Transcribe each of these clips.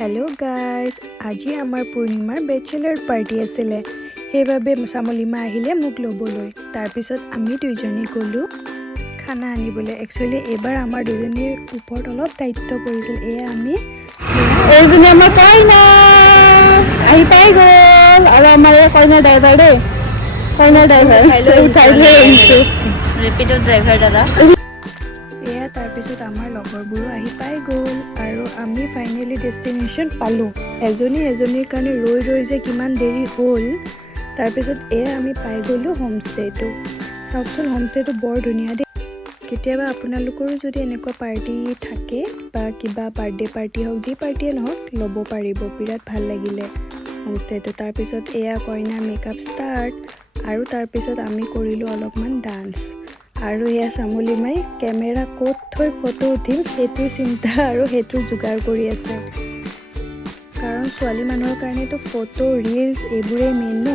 hello guys আজি আমাৰ পূৰ্ণিমাৰ বেচেলাৰ পাৰ্টি আছিলে সেইবাবে সামলিমা আহিলে মোক লবলৈ তাৰ পিছত আমি দুইজনী গলো খানা আনিবলৈ একচুয়ালি এবাৰ আমাৰ দুজনীৰ ওপৰত অলপ দায়িত্ব পৰিছিল এয়া আমি এইজনী আমাৰ কইনা আহি পাই গ'ল আৰু আমাৰ এই কইনা ড্ৰাইভাৰ দেই কইনা ড্ৰাইভাৰ উঠাইলে আহিছে ৰেপিডো ড্ৰাইভাৰ দাদা এয়া তাৰ পিছত আমাৰ লগৰবোৰো আহি পাই গ'ল আৰু আমি ফাইনেলি ডেষ্টিনেশ্যন পালো এজনীৰ কাৰণে ৰৈ যে কিমান দেৰি হ'ল তাৰ পিছত এয়া আমি পাই গ'লো হোমষ্টেটো চাওকচোন হোমষ্টেটো বৰ ধুনীয়া দেই কেতিয়াবা আপোনালোকৰো যদি এনেকুৱা পাৰ্টি থাকে বা কিবা বাৰ্থডে পাৰ্টি হওক যি পাৰ্টিয়ে নহওক ল'ব পাৰিব বিৰাট ভাল লাগিলে হোমষ্টেটো তাৰ পিছত এয়া কইনাৰ মেকআপ ষ্টাৰ্ট আৰু তাৰ পিছত আমি কৰিলো অলপমান ডান্স আৰু এয়া সামলিমাই কেমেৰা ক'ত থৈ ফটো উঠিম সেইটো চিন্তা আৰু সেইটো যোগাৰ কৰি আছে কাৰণ ছোৱালী মানুহৰ কাৰণেতো ফটো ৰিলছ এইবোৰেই মেইন ন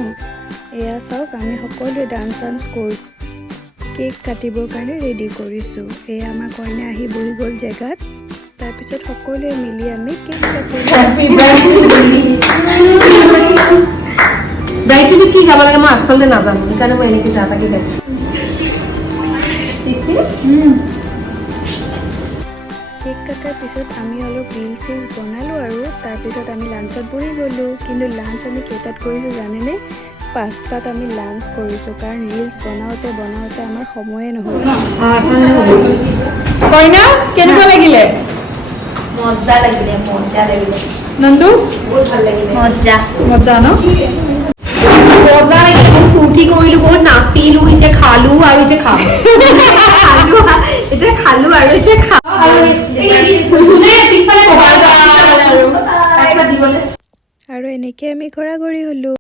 এয়া চাওক আমি সকলোৱে ডান্স কৰি কেক কাটিবৰ কাৰণে ৰেডি কৰিছোঁ এয়া আমাৰ কইনা আহি বহি গ'ল জেগাত তাৰপিছত সকলোৱে মিলি আমি কেক কাটিলোঁ ব্ৰাইটটো কি গাব লাগে মই আচলতে নাজানো সেইকাৰণে মই এনেকৈ যা তাকে গাইছোঁ কেক কাটাৰ পিছত আমি অলপ ৰিলছ বনালোঁ আৰু তাৰপিছত আমি লাঞ্চত বহি গ'লোঁ কিন্তু লাঞ্চ আমি কেইটাত কৰিছোঁ জানেনে 5টাত আমি লাঞ্চ কৰিছোঁ কাৰণ ৰিলছ বনাওঁতে আমাৰ সময়ে নহ'ল কইনা কেনেকুৱা লাগিলে মজা লাগিলে নন্দু বহুত ভাল লাগিলে মজা ন মজা লাগিলে বহুত ফূৰ্তি কৰিলোঁ বহুত নাচিলোঁ এতিয়া খালোঁ আৰু এতিয়া খাম এতিয়া খালোঁ আৰু এতিয়া খাম আৰু এনেকৈ আমি ঘৰা ঘৰি হ'লোঁ